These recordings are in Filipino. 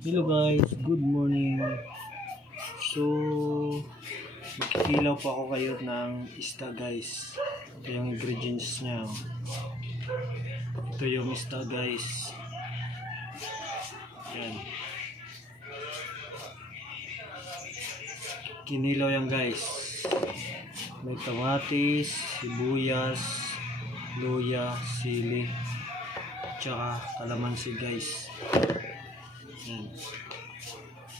Hello guys, good morning. So, magkikilaw pa ako kayo ng isda guys. Ito yung ingredients niya. Ito yung isda guys. Yan. Kinilaw yan guys. May kamatis, sibuyas, luya, sili, tsaka kalamansi guys. Yan.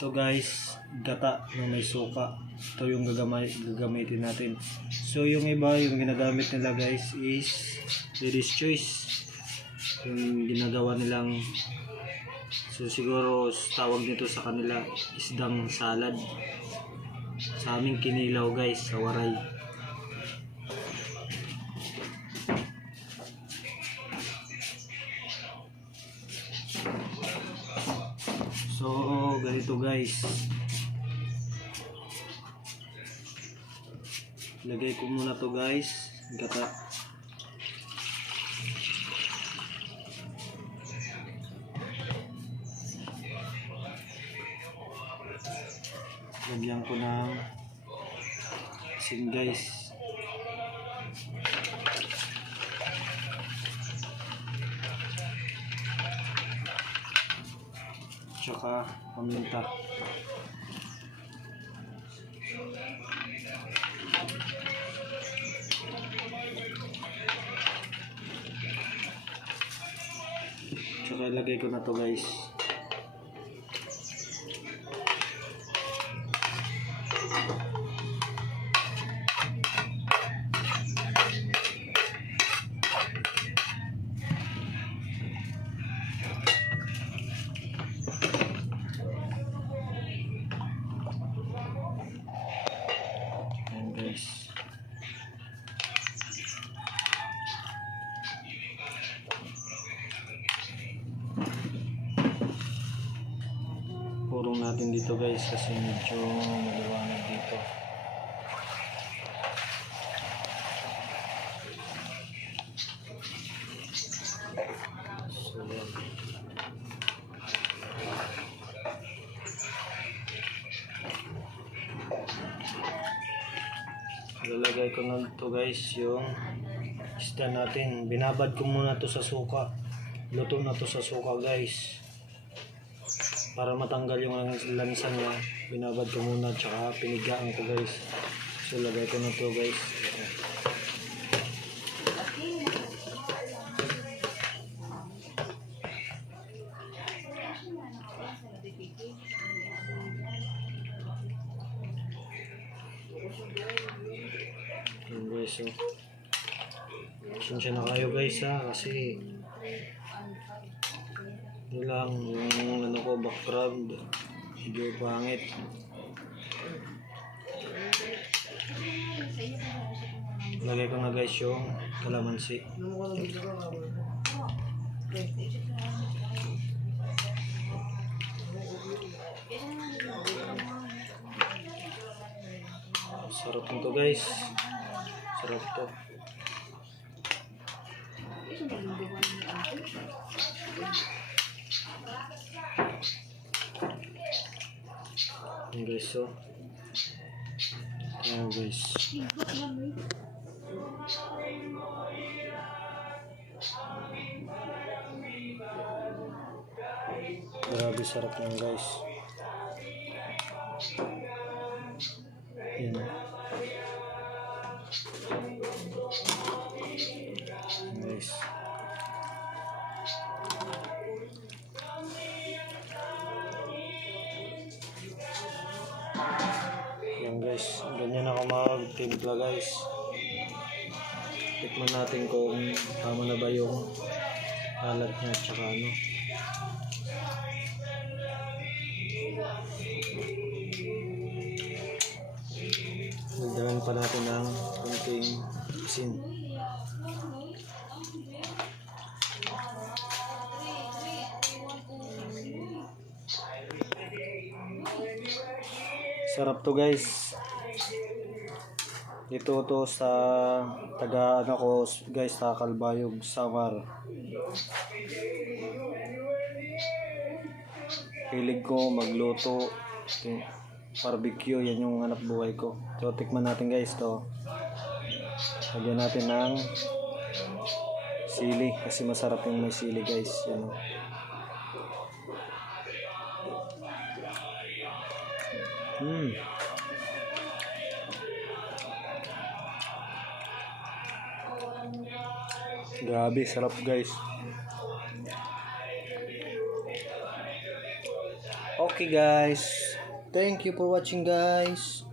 Ito guys, gata na may suka. Ito yung gagamitin natin. So yung iba, yung ginagamit nila guys is Ladies Choice. Yung ginagawa nilang, so siguro tawag nito sa kanila isdang salad. Sa aming kinilaw guys, sa Waray. So ganito guys, lagay ko muna to guys, gata. Lagyan ko ng asin guys. Tsaka paminta. Tsaka ilagay ko na to guys. Ayan guys. Purong natin dito guys kasi medyo maliwanag dito. So lalagay ko na ito guys yung isda natin. Binabad ko muna to sa suka. Luto na to sa suka guys. Para matanggal yung lansa niya, binabad ko muna tsaka pinigaan ko guys. So lagay ko na to guys. Ayan guys, so pasensya na kayo guys ha, kasi ito lang yung ano ko, background medyo pangit. Lagay ko na guys yung kalamansi. Sarap nito guys, sarap to. Ayan guys, so ayan guys. Grabe sarap yan guys. Ayan. Guys. Yan guys, ganyan ako magtimpla guys. Tikman natin kung tama na ba yung alat niya tsaka ano. Nagdagan pa natin ng konting asin. Sarap to guys. Dito to sa taga ano ko guys, sa Calbayog, Samar. Hilig ko magluto. Barbecue, yan yung hanap buhay ko. So, tikman natin guys to. Lagyan natin ng sili. Kasi masarap yung may sili guys. Yan o. Grabe, sarap guys. Okay guys. Thank you for watching guys.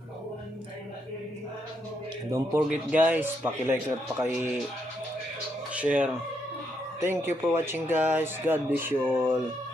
Don't forget guys, paki-like at paki-share. Thank you for watching guys. God bless you all.